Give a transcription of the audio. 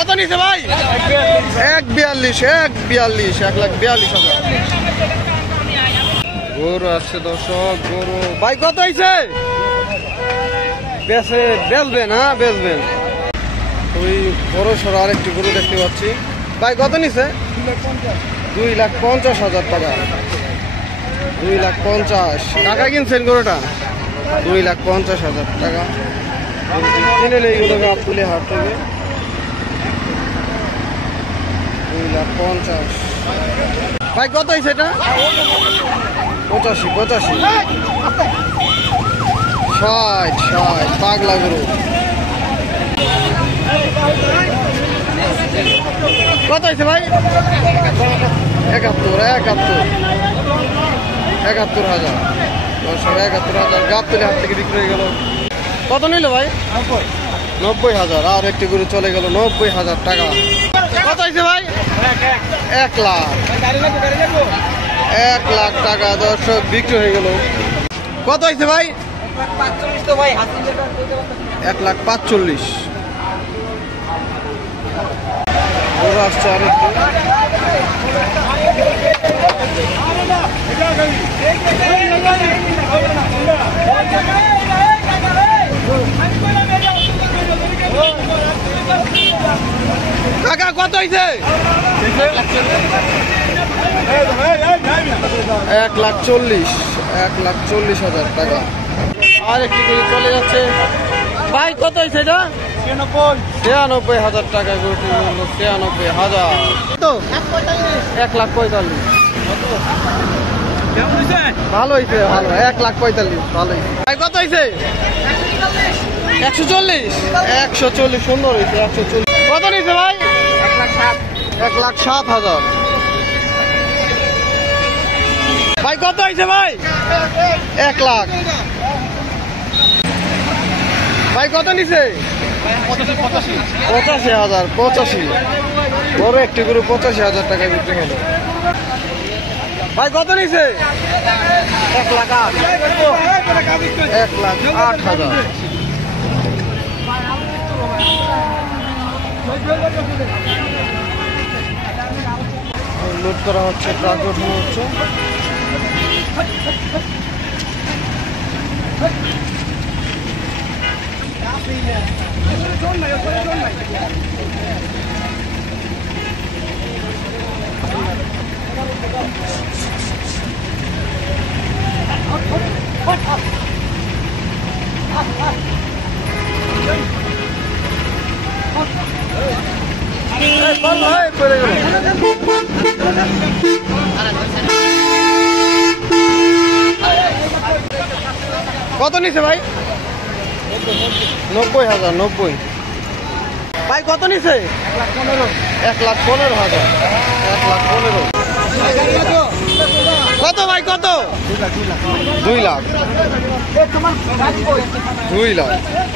কত নিছে ভাই? 142, 1,42,000। গরু আছে দর্শক, গরু ভাই কত হয়েছে? বেচবেন? হ্যাঁ বেচবেন। ওই বড় সড়ো আরেকটি গরু দেখতে পাচ্ছি। ভাই কত নিছে? 2,50,000 টাকা। 2,50,000 টাকা কিনছেন গরুটা? 2,50,000 টাকা কিনে এইগুলো গাবতুলি হাট থেকে। 2,50,000। ভাই কত হয়েছে এটা? 85, 60 পাগলা গরু। কত হয়েছে ভাই? 71,000। 71,000 গাবতলি হাট থেকে বিক্রি হয়ে গেল। কত নিল ভাই? 90,000। আর একটি গরু চলে গেল 90,000 টাকা। কত হয়েছে ভাই? 1 লাখ। 1 লাখ টাকা দর্শক বিক্রি হয়ে গেল। কত হয়েছে ভাই? 1,45,000। গরু আসছে আরেকটু। কাকা কত হয়েছে? 1,40,000 টাকা। আর একটি করে চলে যাচ্ছে। ভাই কত হয়েছে এটা? 93,000 টাকা। 93,000। তো 1,45,000। ভালো হয়েছে, ভালো। 1,45,000 ভালো হয়েছে। ভাই কত হয়েছে? 140। সুন্দর হয়েছে। 140। কত নিয়েছে ভাই? 1,07,000। ভাই কত হয়েছে ভাই? 1 লাখ। ভাই কত নিছে? 85,000। 85 বড় একটি গরু 85,000 টাকায় বিক্রি হলো। ভাই কত নিছে? 1,08,000। 1,08,000। লোড করা হচ্ছে, ট্রাক ওঠানো হচ্ছে। কত নিছে ভাই? 90,000। 90। ভাই কত নিছে? 1,15,000। 1,15,000। কত ভাই কত? 2 লাখ। 2 লাখ।